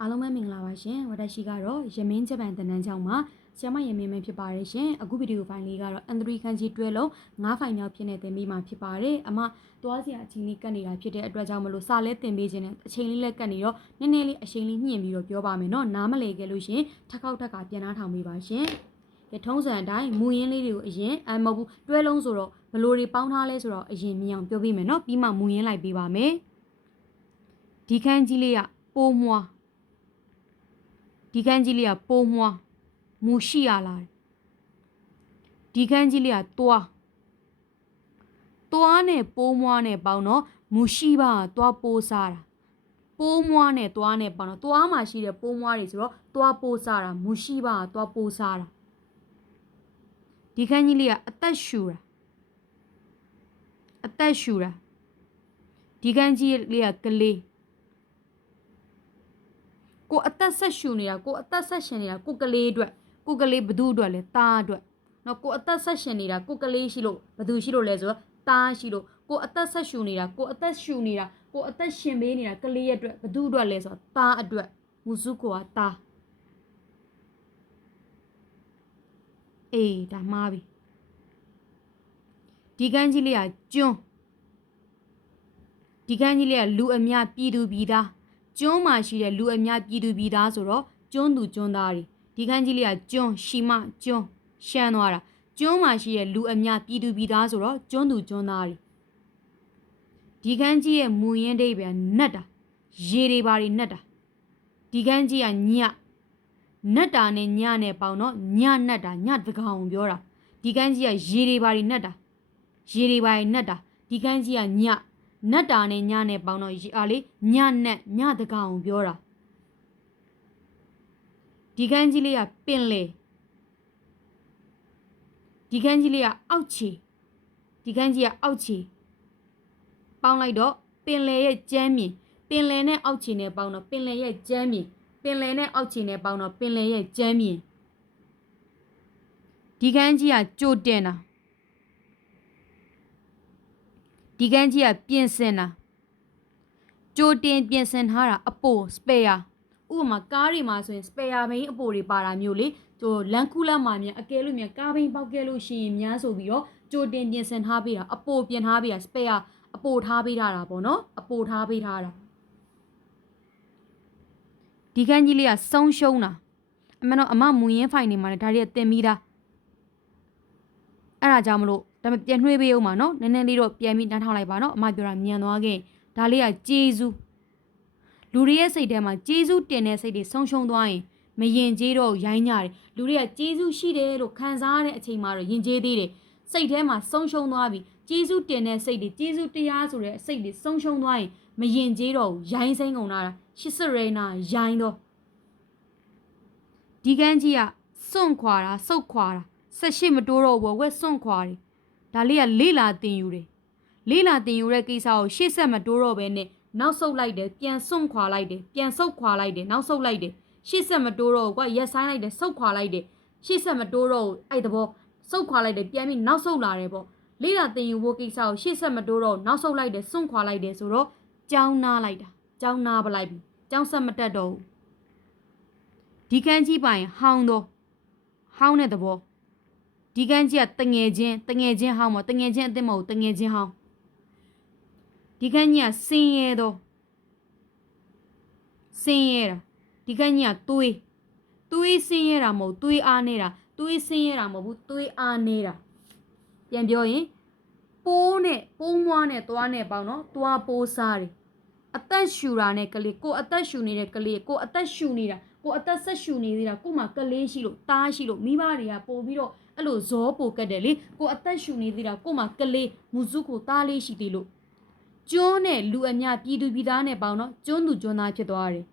အားလုံးပဲမင်္ဂလာပါရှင်ဝတရှိကတော့ရမင်းဂျပန်တနန်းချောင်းမှာဆရာမရမင်းမဖြစ်ပါတယ်ရှင်အခုဗီဒီယိုဖိုင်လေးကတော့ N3 ခန်းကြီးတွဲလုံး9ဖိုင်မြောက်ဖြစ်နေတင်ပေးမှာဖြစ်ပါတယ်အမသွားစရာအချိန်လေးကတ်နေတာဖြစ်တဲ့အတွက်ကြောင့်မလို့စာလဲတင်ပေးခြင်းနဲ့အချိန်လေးလက်ကတ်နေတော့နည်းနည်းလေးအချိန်လေးညှင်ပြီးတော့ပြောပါမယ်เนาะနားမလဲခဲ့လို့ရှင်ထက်ခေါက်ထက်ကပြန်နှားထောင်ပေးပါရှင်ထုံးစံအတိုင်းမူရင်းလေးတွေကိုအရင်မဟုတ်ဘူးတွဲလုံးဆိုတော့ဘလိုတွေပေါင်းထားလဲဆိုတော့အရင်မြင်အောင်ပြောပေးမယ်เนาะပြီးမှမူရင်းလိုက်ပေးပါမယ်ဒီခန်းကြီးလေးကပိုးမွားဒီခန်းကြီးလေးကပိုးမွားမူရှိရလာဒီခန်းကြီးလေးကတွားနဲ့ပိုးမွားနဲ့ပေါင်းတော့မူရှိပါတွားပိုးစားတာပိုးမွားနဲ့တွားနဲ့ပေါင်းတော့တွားမှာရှိတဲ့ပိုးမွားတွေဆိုတော့တွားပိုးစားတာမူရှိပါတွားပိုးစားတာဒီခန်းကြီးလေးကအသက်ရှူတာဒီခန်းကြီးလေးကကလေးကိုအသက်ဆက်ရှူနေတာကိုအသက်ဆက်ရှင်နေတာကိုကလေးအတွက်ကိုကလေးဘသူအတွက်လဲตาအတွက်နော်ကိုအသက်ဆက်ရှင်နေတာကိုကလေးရှိလို့ဘသူရှိလို့လဲဆိုတော့ตาရှိလို့ကိုအသက်ဆက်ရှူနေတာကိုအသက်ရှူနေတာကိုအသက်ရှင်ပေးနေတာကလေးရဲ့အတွက်ဘသူအတွက်လဲဆိုတော့ตาအတွက်မူစုကိုကตาအေးဒါမှားပြီဒီကန်းကြီးလေးကကျွန်းဒီကန်းကြီးလေးကလူအများပြည်သူပြည်သားကျွန်းမှာရှိတဲ့လူအများပြည်သူပြည်သားဆိုတော့ကျွန်းသူကျွန်းသားတွေဒီခန်းကြီးလေးကကျွန်းရှိမကျွန်းရှမ်းသွားတာကျွန်းမှာရှိတဲ့လူအများပြည်သူပြည်သားဆိုတော့ကျွန်းသူကျွန်းသားတွေဒီခန်းကြီးရဲ့မူရင်းဒိတ်ပဲနတ်တာရေတွေပါတွေနတ်တာဒီခန်းကြီးကညနတ်တာနဲ့ညနဲ့ပေါင်းတော့ညနတ်တာညတကောင်ပြောတာဒီခန်းကြီးကရေတွေပါတွေနတ်တာရေတွေပါတွေနတ်တာဒီခန်းကြီးကညနတ်တာနဲ့ညနဲ့ပေါင်းတော့လေညနဲ့ညတကောင်ပြောတာဒီခန်းကြီးလေးကပင်လေဒီခန်းကြီးလေးကအောက်ခြေဒီခန်းကြီးကအောက်ခြေပေါင်းလိုက်တော့ပင်လေရဲ့ကျမ်းမြင်ပင်လေနဲ့အောက်ခြေနဲ့ပေါင်းတော့ပင်လေရဲ့ကျမ်းမြင်ပင်လေနဲ့အောက်ခြေနဲ့ပေါင်းတော့ပင်လေရဲ့ကျမ်းမြင်ဒီခန်းကြီးကကြိုတင်တာဒီကန်းကြီးကပြင်ဆင်တာကြိုတင်ပြင်ဆင်ထားတာအပိုစပယ်ယာဥပမာကားတွေမှာဆိုရင်စပယ်ယာဘိန်းအပိုတွေပါတာမျိုးလေလန်ကူးလက်မှာမြန်အကဲလို့မြန်ကားဘိန်းပေါက်ခဲ့လို့ရှိရင်များဆိုပြီးတော့ကြိုတင်ပြင်ဆင်ထားပေးတာအပိုပြင်ထားပေးတာစပယ်ယာအပိုထားပေးထားတာပေါ့နော်အပိုထားပေးထားတာဒီကန်းကြီးလေးကဆုံးရှုံးတာအမှန်တော့အမမူရင်းဖိုင်နေမှာလည်းဒါတွေကတင်ပြီးသားအဲ့ဒါကြောင့်မလို့ဒါပေမဲ့ပြန်နှွှေးပေးအောင်ပါနော်နည်းနည်းလေးတော့ပြန်ပြီးနှားထောင်လိုက်ပါနော်အမပြောတာမြန်သွားခဲ့ဒါလေးကကျေးဇူးလူတွေရဲ့စိတ်ထဲမှာကျေးဇူးတင်တဲ့စိတ်တွေဆုံးရှုံးသွားရင်မယဉ်ကျေးတော့ရိုင်းကြတယ်လူတွေကကျေးဇူးရှိတယ်လို့ခံစားရတဲ့အချိန်မှာတော့ယဉ်ကျေးသေးတယ်စိတ်ထဲမှာဆုံးရှုံးသွားပြီကျေးဇူးတင်တဲ့စိတ်တွေကျေးဇူးတရားဆိုတဲ့စိတ်တွေဆုံးရှုံးသွားရင်မယဉ်ကျေးတော့ရိုင်းစိမ့်ကုန်တာရှစ်စရိနာရိုင်းတော့ဒီကန်းကြီးကစွန့်ခွာတာစုတ်ခွာတာဆက်ရှိမတိုးတော့ဘူးဝက်စွန့်ခွာတယ်ဒါလေးကလေးလာတင်ယူတယ်လေးလာတင်ယူတဲ့ကိစ္စကိုရှေ့ဆက်မတိုးတော့ဘဲနဲ့နောက်ဆုတ်လိုက်တယ်ပြန်စွန့်ခွာလိုက်တယ်ပြန်ဆုတ်ခွာလိုက်တယ်နောက်ဆုတ်လိုက်တယ်ရှေ့ဆက်မတိုးတော့ဘူးကွာရက်ဆိုင်လိုက်တယ်ဆုတ်ခွာလိုက်တယ်ရှေ့ဆက်မတိုးတော့ဘူးအဲ့တဘောဆုတ်ခွာလိုက်တယ်ပြန်ပြီးနောက်ဆုတ်လာတယ်ပေါ့လေးလာတင်ယူဖို့ကိစ္စကိုရှေ့ဆက်မတိုးတော့နောက်ဆုတ်လိုက်တယ်စွန့်ခွာလိုက်တယ်ဆိုတော့ကြောင်းနာလိုက်တာကြောင်းနာပလိုက်ပြီကြောင်းဆက်မတက်တော့ဘူးဒီကန်းကြီးပိုင်ဟောင်းတဲ့တဘောဒီကန်းကြီးကတငယ်ချင်းဟောင်းမတငယ်ချင်းအစ်မဟုတ်တငယ်ချင်းဟောင်းဒီကန်းကြီးကဆင်းရဲတာဒီကန်းကြီးကသွေးဆင်းရဲတာမဟုတ်သွေးအားနေတာသွေးဆင်းရဲတာမဟုတ်ဘူးသွေးအားနေတာပြန်ပြောရင်ပိုးမွားနဲ့သွားနဲ့ပေါင်းတော့သွားပိုးစားတယ်အသက်ရှူတာနဲ့ကလေးကိုအသက်ရှူနေတဲ့ကလေးကိုအသက်ရှူနေတာကိုအသက်ဆက်ရှူနေသေးတာကိုမှကလေးရှိလို့တားရှိလို့မိဘတွေကပို့ပြီးတော့အဲ့လိုဇောပိုကတ်တယ်လေကိုအသက်ရှူနေသေးတာကိုမှကလေးမူစုကိုတားလေးရှိသေးလို့ကျွန်းနဲ့လူအများပြည်သူပြည်သားနဲ့ပေါင်းတော့ကျွန်းသူကျွန်းသားဖြစ်သွားတယ်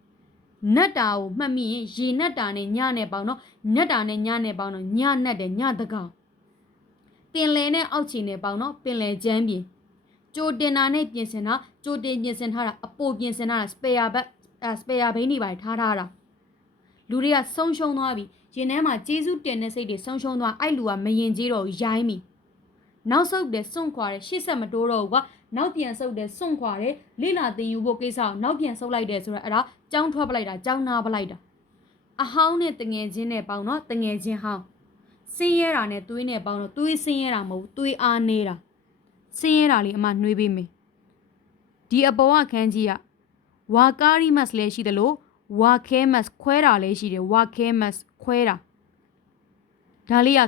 နတ်တာကိုမှတ်မိရင်ရေနတ်တာနဲ့ညနဲ့ပေါင်းတော့နတ်တာနဲ့ညနဲ့ပေါင်းတော့ညနတ်တယ်ညတကောင်ပင်လယ်နဲ့အောက်ခြေနဲ့ပေါင်းတော့ပင်လယ်ကျမ်းပြင်ကြိုတင်တာနဲ့ပြင်ဆင်တာကြိုတင်ပြင်ဆင်ထားတာအပိုပြင်ဆင်ထားတာစပယ်ယာဘိန်းတွေပါထားတာလူတွေကဆုံးရှုံးသွားပြီရင်ထဲမှာကျေးဇူးတင်တဲ့စိတ်တွေဆုံးရှုံးသွားအဲ့လူကမယဉ်ကျေးတော့ရိုင်းပြီ နောက်ဆုတ်တယ်စွန့်ခွာတယ်ရှေ့ဆက်မတိုးတော့ဘူးကွာနောက်ပြန်ဆုတ်တယ်စွန့်ခွာတယ်လိလာတင်ယူဖို့ကိစ္စကိုနောက်ပြန်ဆုတ်လိုက်တယ်ဆိုတော့အဲ့ဒါကြောင်းထွက်ပလိုက်တာကြောင်းနာပလိုက်တာအဟောင်းနဲ့တငယ်ချင်းနဲ့ပေါင်းတော့တငယ်ချင်းဟောင်းစင်းရဲတာနဲ့သွေးနဲ့ပေါင်းတော့သွေးစင်းရဲတာမဟုတ်သွေးအားနေတာစင်းရဲတာလေးအမနှွေးပေးမယ်ဒီအပေါ်ကခန်းကြီးကဝါကာရီမတ်လည်းရှိတယ်လို့ဝါခဲမတ်ခွဲတာလည်းရှိတယ်ဝါခဲမတ်ခွဲတာဒါလေးက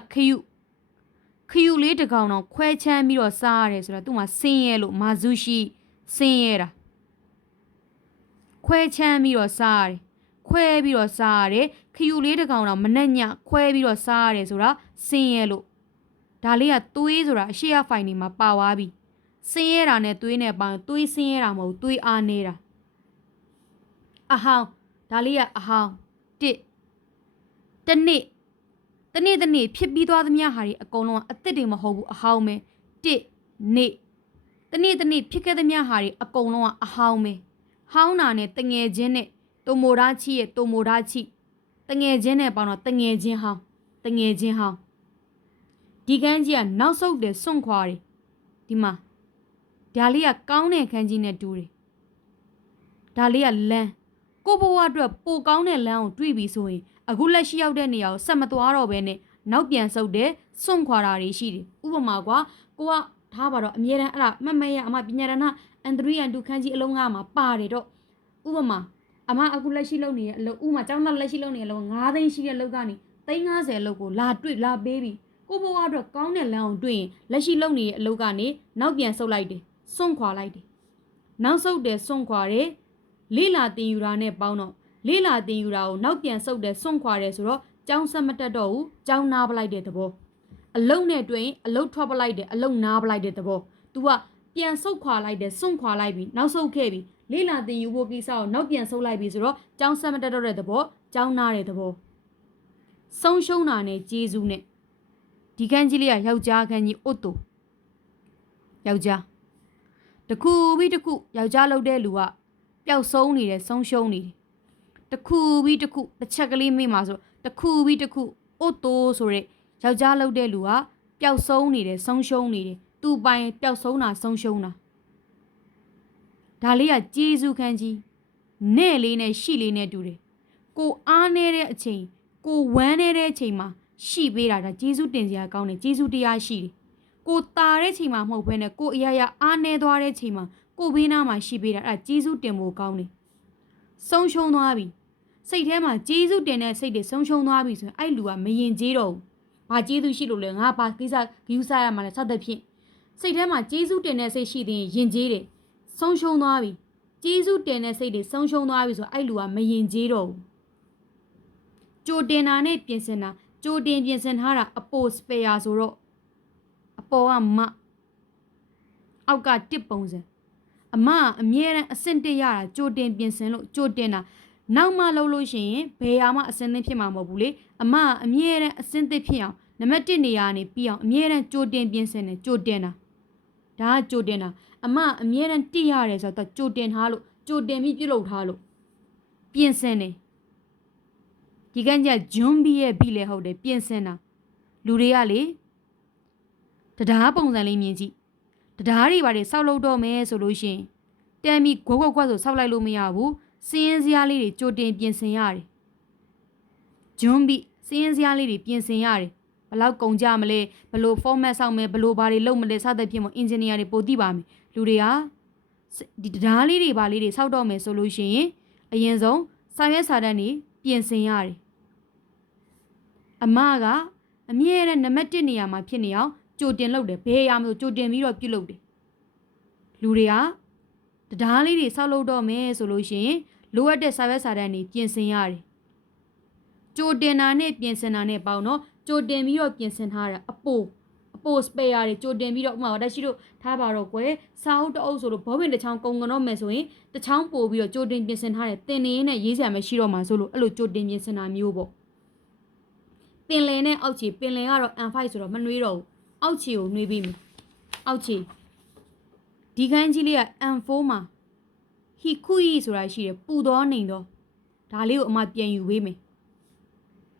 ခယူလေးတစ်ကောင်တော့ခွဲချမ်းပြီးတော့စားရတယ်ဆိုတော့သူ့မှာစင်းရဲလို့မာဇူရှိစင်းရဲတာခွဲချမ်းပြီးတော့စားရတယ်ခွဲပြီးတော့စားရတယ်ခယူလေးတစ်ကောင်တော့မနဲ့ညခွဲပြီးတော့စားရတယ်ဆိုတာစင်းရဲလို့ဒါလေးကသွေးဆိုတာအရှိရဖိုင်နေမှာပါသွားပြီစင်းရဲတာနဲ့သွေးနဲ့ပေါင်းသွေးစင်းရဲတာမဟုတ်သွေးအားနေတာအဟောင်းဒါလေးကအဟောင်းတနေ့ဖြစ်ပြီးသွားသမျှဟာတွေအကုန်လုံးကအစ်စ်တွေမဟုတ်ဘူးအဟောင်းပဲနေ့တနေ့ဖြစ်ခဲ့သမျှဟာတွေအကုန်လုံးကအဟောင်းပဲဟောင်းနာနဲ့တငယ်ချင်းနဲ့တိုမိုဒါချီရဲ့တိုမိုဒါချီတငယ်ချင်းနဲ့ပေါင်းတော့တငယ်ချင်းဟောင်းဒီကန်းကြီးကနောက်ဆုတ်တယ်စွန့်ခွာတယ်ဒီမှာဒါလေးကကောင်းတဲ့ခန်းကြီးနဲ့တူတယ်ဒါလေးကလမ်းကိုဘဝအတွက်ပိုကောင်းတဲ့လမ်းကိုတွေ့ပြီဆိုရင်အခုလက်ရှိရောက်တဲ့နေရာကိုဆက်မသွားတော့ဘဲနဲ့နောက်ပြန်ဆုတ်တယ်စွန့်ခွာတာတွေရှိတယ်ဥပမာကွာကိုကထားပါတော့အမြဲတမ်းအဲ့ဒါမမရအမပညာရဏအန်ဒရီယန်ဒူခန်းကြီးအလုံးငါမှာပါတယ်တော့ဥပမာအမအခုလက်ရှိလုပ်နေတဲ့အလုပ်ဥပမာကျောင်းသားလက်ရှိလုပ်နေတဲ့အလုပ်9သိန်းရှိတဲ့အလုပ်ကနေ350အလုပ်ကိုလာပေးပြီးကိုဘဝအတွက်ကောင်းတဲ့လမ်းကိုတွေ့ရင်လက်ရှိလုပ်နေတဲ့အလုပ်ကနေနောက်ပြန်ဆုတ်လိုက်တယ်စွန့်ခွာလိုက်တယ်နောက်ဆုတ်တယ်စွန့်ခွာတယ်လေးလာတင်ယူတာနဲ့ပေါင်းတော့လေးလာတင်ယူတာကိုနောက်ပြန်ဆုတ်တယ်စွန့်ခွာတယ်ဆိုတော့ကျောင်းဆက်မတက်တော့ဘူးကျောင်းနာပလိုက်တဲ့သဘောအလုံနဲ့တွင်အလုတ်ထွက်ပလိုက်တယ်အလုံနာပလိုက်တဲ့သဘော तू ကပြန်ဆုတ်ခွာလိုက်တယ်စွန့်ခွာလိုက်ပြီးနောက်ဆုတ်ခဲ့ပြီးလေးလာတင်ယူဖို့ကိစ္စကိုနောက်ပြန်ဆုတ်လိုက်ပြီးဆိုတော့ကျောင်းဆက်မတက်တော့တဲ့သဘောကျောင်းနာတဲ့သဘောဆုံးရှုံးတာနဲ့ကျေးဇူးနဲ့ဒီခန်းကြီးလေးကယောက်ျားခန်းကြီးအိုတိုယောက်ျားတခုပြီးတခုယောက်ျားလုပ်တဲ့လူကပျောက်ဆုံးနေတယ်ဆုံးရှုံးနေတယ်တခုပြီးတခုတစ်ချက်ကလေးမိမှာဆိုတခုပြီးတခုအိုတိုဆိုတဲ့ယောက်ျားလုပ်တဲ့လူကပျောက်ဆုံးနေတယ်ဆုံးရှုံးနေတယ်သူ့ပိုင်ပျောက်ဆုံးတာဆုံးရှုံးတာဒါလေးကကျေးဇူးခန်းကြီးနဲ့လေးနဲ့ရှိလေးနဲ့တူတယ်ကိုအားနေတဲ့အချိန်ကိုဝမ်းနေတဲ့အချိန်မှာရှိပေးတာဒါကျေးဇူးတင်စရာကောင်းတယ်ကျေးဇူးတရားရှိတယ်ကိုတာတဲ့ချိန်မှာမဟုတ်ဘဲနဲ့ကိုအရာရာအားနေသွားတဲ့ချိန်မှာကိုဘေးနားမှာရှိပေးတာအဲ့ကျေးဇူးတင်ဖို့ကောင်းတယ်ဆုံးရှုံးသွားပြီစိတ်ထဲမှာကျေးဇူးတင်တဲ့စိတ်တွေဆုံးရှုံးသွားပြီဆိုရင်အဲ့လူကမရင်ကျေးတော့ဘူးဘာကျေးဇူးရှိလို့လဲငါဘာကိစ္စဂယူစားရမှာလဲစသဖြင့်စိတ်ထဲမှာကျေးဇူးတင်တဲ့စိတ်ရှိသေးရင်ကျေးတယ်ဆုံးရှုံးသွားပြီကျေးဇူးတင်တဲ့စိတ်တွေဆုံးရှုံးသွားပြီဆိုအဲ့လူကမရင်ကျေးတော့ဘူးကြိုတင်တာနဲ့ပြင်ဆင်တာကြိုတင်ပြင်ဆင်ထားတာအပိုစပယ်ယာဆိုတော့အပေါ်ကမအောက်ကတစ်ပုံစံအမအမြဲတမ်းအဆင့်တစ်ရတာကြိုတင်ပြင်ဆင်လို့ကြိုတင်တာနောက်မှလုပ်လို့ရှိရင်ဘယ်ဟာမှအဆင့်သင့်ဖြစ်မှာမဟုတ်ဘူးလေအမအမြဲတမ်းအဆင့်သင့်ဖြစ်အောင်နံပါတ်1နေရာနေပြီးအောင်အမြဲတမ်းကြိုတင်ပြင်ဆင်တယ်ကြိုတင်တာဒါကကြိုတင်တာအမအမြဲတမ်းတိရတယ်ဆိုတော့ကြိုတင်ထားလို့ကြိုတင်ပြီးပြုလုပ်ထားလို့ပြင်ဆင်တယ်ဒီကန်းကျဂျွန်းဘီရဲ့ဘီလေဟုတ်တယ်ပြင်ဆင်တာလူတွေကလေတရားပုံစံလေးမြင်ကြည့်တရားတွေပါတယ်စောက်လို့တော့မယ်ဆိုလို့ရှိရင်တမ်းပြီးခွက်ဆိုစောက်လိုက်လို့မရဘူးစင်းရင်စရာလေးတွေကြိုတင်ပြင်ဆင်ရတယ်ဂျွန်းဘီစင်းရင်စရာလေးတွေပြင်ဆင်ရတယ်ဘယ်လောက်ကုန်ကြမလဲဘယ်လို format ဆောက်မယ်ဘယ်လိုဘာတွေလုပ်မလဲစသဖြင့်မို့ engineer တွေပို့သိပါမယ်လူတွေကဒီတရားလေးတွေဘာလေးတွေစောက်တော့မယ်ဆိုလို့ရှိရင်အရင်ဆုံးစာရွက်စာတမ်းတွေပြင်ဆင်ရတယ်အမကအမြဲတမ်းနံပါတ်1နေရာမှာဖြစ်နေအောင်ကြိုတင်လုပ်တယ်ဘယ်အရာမျိုးကြိုတင်ပြီးတော့ပြုလုပ်တယ်လူတွေကတရားလေးတွေစောက်လုပ်တော့မယ်ဆိုလို့ရှိရင်လိုအပ်တဲ့စာရွက်စာတမ်းတွေပြင်ဆင်ရတယ်ကြိုတင်တာနဲ့ပြင်ဆင်တာနဲ့ပေါင်းတော့ကြိုတင်ပြီးတော့ပြင်ဆင်ထားတာအပိုစပယ်ယာတွေကြိုတင်ပြီးတော့ဥပမာတက်ရှိလို့ထားပါတော့ကွယ်စာအုပ်တအုပ်ဆိုလို့ဘောပင်တစ်ချောင်းကုန်ကတော့မယ်ဆိုရင်တစ်ချောင်းပို့ပြီးတော့ကြိုတင်ပြင်ဆင်ထားတယ်တင်နေနဲ့ရေးစရာမရှိတော့မှဆိုလို့အဲ့လိုကြိုတင်ပြင်ဆင်တာမျိုးပေါ့ပင်လယ်နဲ့အောက်ခြေပင်လယ်ကတော့ N5 ဆိုတော့မနှွေးတော့ဘူးအောက်ခြေကိုနှွေးပြီးမယ်အောက်ခြေဒီခန်းကြီးလေးက N4 မှာဟီခုီဆိုတာရှိတယ်ပူသောနေတော့ဒါလေးကိုအမပြန်ယူပေးမယ်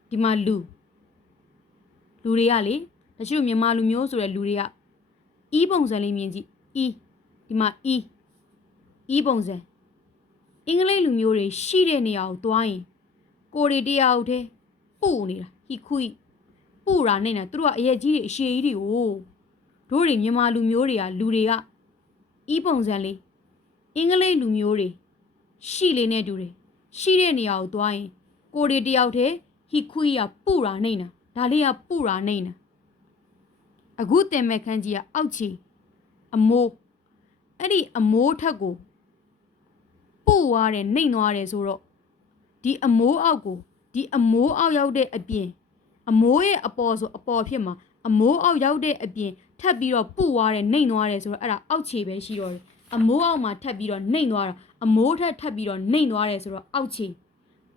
ဒီမှာလူတွေကလေတချို့မြန်မာလူမျိုးဆိုတဲ့လူတွေက E ပုံစံလေးမြင်ကြည့် E ဒီမှာ E ပုံစံအင်္ဂလိပ်လူမျိုးတွေရှိတဲ့နေရာကိုသွားရင်ကိုရီတရားဦးတဲ့ပို့နေတာဟီခွီပို့တာနေတာသူတို့ကအရက်ကြီးတွေအရှည်ကြီးတွေကိုတို့တွေမြန်မာလူမျိုးတွေကလူတွေက E ပုံစံလေးအင်္ဂလိပ်လူမျိုးတွေရှိလေးနဲ့တူတယ်ရှိတဲ့နေရာကိုသွားရင်ကိုရီတယောက်တည်းဟီခွီကပူတာနေတာဒါလေးကပူတာနေတာအခုတင်မဲ့ခန်းကြီးကအောက်ချီအမိုးအဲ့ဒီအမိုးထက်ကိုပူသွားတယ်နှိမ့်သွားတယ်ဆိုတော့ဒီအမိုးအောက်ကိုဒီအမိုးအောက်ရောက်တဲ့အပြင်အမိုးရဲ့အပေါ်ဆိုအပေါ်ဖြစ်မှာအမိုးအောက်ရောက်တဲ့အပြင်ထပ်ပြီးတော့ပူသွားတယ်နှိမ့်သွားတယ်ဆိုတော့အဲ့ဒါအောက်ခြေပဲရှိတော့တယ်အမိုးအောက်မှာထပ်ပြီးတော့နှိမ့်သွားတာအမိုးထပ်ပြီးတော့နှိမ့်သွားတယ်ဆိုတော့အောက်ခြေ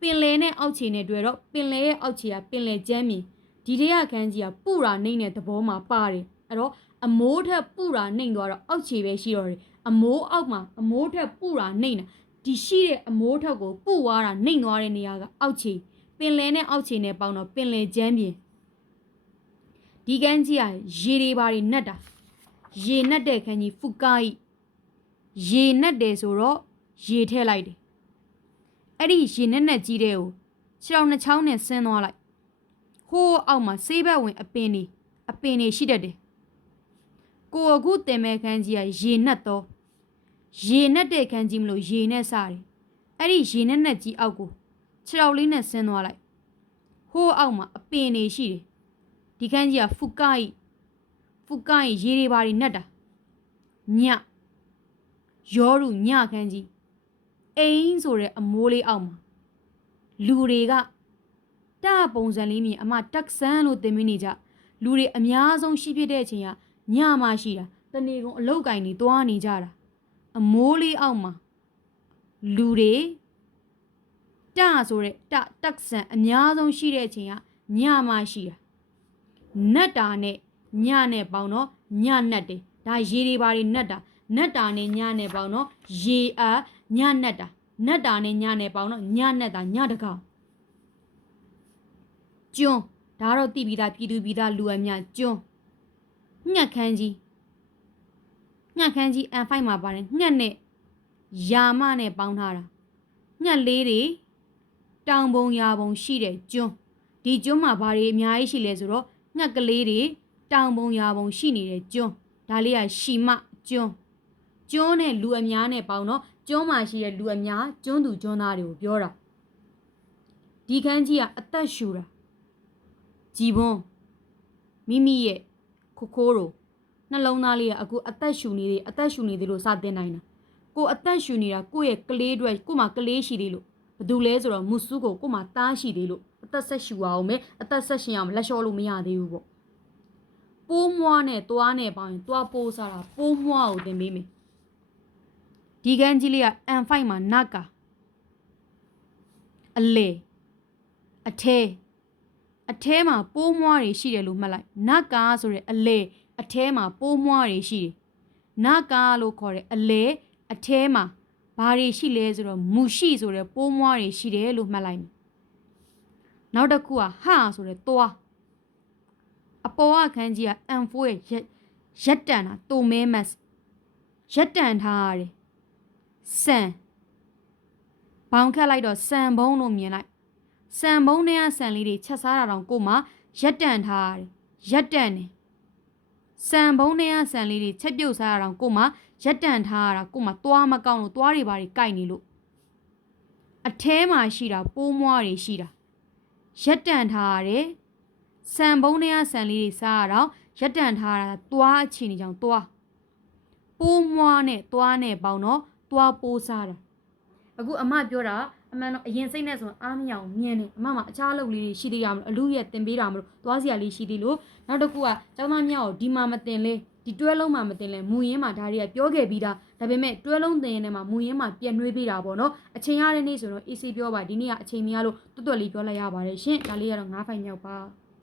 ပင်လယ်နဲ့အောက်ခြေနဲ့တွေ့တော့ပင်လယ်ရဲ့အောက်ခြေကပင်လယ်ကျမ်းမြင်ဒီတရခန်းကြီးကပူတာနှိမ့်တဲ့သဘောမှာပါတယ်အဲ့တော့အမိုးထပ်ပူတာနှိမ့်သွားတော့အောက်ခြေပဲရှိတော့တယ်အမိုးအောက်မှာအမိုးထပ်ပူတာနှိမ့်တာဒီရှိတဲ့အမိုးထက်ကိုပူသွားတာနှိမ့်သွားတဲ့နေရာကအောက်ခြေပင်လယ်နဲ့အောက်ခြေနဲ့ပေါင်းတော့ပင်လယ်ကျမ်းပြင်ဒီကန်းကြီးကရေတွေပါတွေနှက်တာရေနှက်တဲ့ခန်းကြီးဖူကာဤရေနှက်တယ်ဆိုတော့ရေထည့်လိုက်တယ်အဲ့ဒီရေနဲ့ကြီးတဲ့ကိုခြေထောက်နှစ်ချောင်းနဲ့ဆင်းသွားလိုက်ဟိုးအောက်မှာဆေးဘက်ဝင်အပင်တွေရှိတတ်တယ်ကိုအခုတင်မဲ့ခန်းကြီးကရေနှက်တော့ရေနဲ့တဲ့ခန်းကြီးမလို့ရေနဲ့စားတယ်အဲ့ဒီရေနဲ့ကြီးအောက်ကိုခြေထောက်လေးနဲ့ဆင်းသွားလိုက်ဟိုးအောက်မှာအပင်တွေရှိတယ်ဒီခန်းကြီးကဖူကာဤရေတွေပါတွေနှက်တာညရောရူညခန်းကြီးအိမ်ဆိုတဲ့အမိုးလေးအောက်မှာလူတွေကတပုံစံလေးမြင်အမတက်ဆန်းလို့သင်မိနေကြလူတွေအများဆုံးရှိဖြစ်တဲ့အချိန်ကညမှရှိတာတနေကုန်အလုတ်ကင်တွေတွားနေကြတာအမိုးလေးအောက်မှာလူတွေတဆိုတဲ့တက်ဆန်အများဆုံးရှိတဲ့အချိန်ကညမှရှိတာနတ်တာနဲ့ညနဲ့ပေါင်းတော့ညနတ်တယ်ဒါရေတွေပါတွေနတ်တာနတ်တာနဲ့ညနဲ့ပေါင်းတော့ရေညနတ်တာနတ်တာနဲ့ညနဲ့ပေါင်းတော့ညနတ်တာညတကောင်ကျွန်းဒါတော့တိပြီးသားပြည်သူပြည်သားလူအများကျွန်းညက်ခန်းကြီးN5 မှာပါတယ်ညက်နဲ့ယာမနဲ့ပေါင်းထားတာညက်လေးတွေတောင်ပုံရာပုံရှိတဲ့ကျွန်းဒီကျွန်းမှာဘာတွေအများကြီးရှိလဲဆိုတော့ညက်ကလေးတွေတောင်ပုံရာပုံရှိနေတဲ့ကျွန်းဒါလေးကရှီမကျွန်းနဲ့လူအများနဲ့ပေါင်းတော့ကျွန်းမှာရှိတဲ့လူအများကျွန်းသူကျွန်းသားတွေကိုပြောတာဒီခန်းကြီးကအသက်ရှူတာကြည်ပွန်းမိမိရဲ့ခိုးတို့နှလုံးသားလေးကအခုအသက်ရှူနေသေးလို့စတင်နိုင်တာကိုအသက်ရှူနေတာကိုယ့်ရဲ့ကလေးတွေကိုမှကလေးရှိသေးလို့ဘာလို့လဲဆိုတော့မုစုကိုမှာသားရှိသေးလို့အသက်ဆက်ရှူအောင်မယ်အသက်ဆက်ရှင်အောင်လက်လျှော့လို့မရသေးဘူးပေါ့ပိုးမွားနဲ့သွားနဲ့ပေါင်းရင်သွားပိုးစားတာပိုးမွားကိုသင်ပေးမယ်ဒီကန်းကြီးလေးက N5 မှာနတ်ကအလေအထဲမှာပိုးမွားတွေရှိတယ်လို့မှတ်လိုက်နတ်ကာဆိုတဲ့အလေအထဲမှာပိုးမွားတွေရှိတယ်နတ်ကာလို့ခေါ်တဲ့အလေအထဲမှာဘာတွေရှိလဲဆိုတော့မူရှိဆိုတဲ့ပိုးမွားတွေရှိတယ်လို့မှတ်လိုက်မယ်နောက်တစ်ခုကဟာဆိုတဲ့သွားအပေါ်ကခန်းကြီးက M4 ရဲ့ရက်တန်တာတိုမဲမတ်ရက်တန်ထားရတယ်ဆန်ဘောင်ခတ်လိုက်တော့ဆန်ဘုံလို့မြင်လိုက်ဆန်ဘုံနဲ့ဆန်လေးတွေချက်စားတာတောင်ကိုမှရက်တန်ထားရတယ်ရက်တန်နေဆန်ဘုံနဲ့ဆန်လေးတွေချက်ပြုတ်စားတာတောင်ကိုမှရက်တန်ထားရတာကိုမှသွားမကောင်းလို့သွားတွေပါတွေကိုက်နေလို့အထဲမှာရှိတာပိုးမွားတွေရှိတာရက်တန်ထားရတယ်ဆန်ဘုံနဲ့ဆန်လေးတွေစားရတော့ရက်တန်ထားတာသွားအချီနေကြောင်သွားပိုးမွားနဲ့သွားနဲ့ပေါင်းတော့သွားပိုးစားတာအခုအမပြောတာအမှန်တော့အရင်စိတ်နဲ့ဆိုအားမရအောင်မြင်နေအမမှာအခြားလုပ်လေးတွေရှိသေးရမလို့အလူရဲ့တင်ပေးတာမလို့သွားစရာလေးရှိသေးလို့နောက်တစ်ခုကကျောင်းသားများကိုဒီမှာမတင်လဲဒီတွဲလုံးမှာမတင်လဲမူရင်းမှာဒါတွေကပြောခဲ့ပြီးသားဒါပေမဲ့တွဲလုံးတင်ရင်ထဲမှာမူရင်းမှာပြက်နှွေးပေးတာပေါ့နော်အချိန်ရတဲ့နေ့ဆိုတော့ AC ပြောပါဒီနေ့ကအချိန်မရလို့တွတ်တွတ်လေးပြောလိုက်ရပါတယ်ရှင်ဒါလေးကတော့9ဖိုင်မြောက်ပါ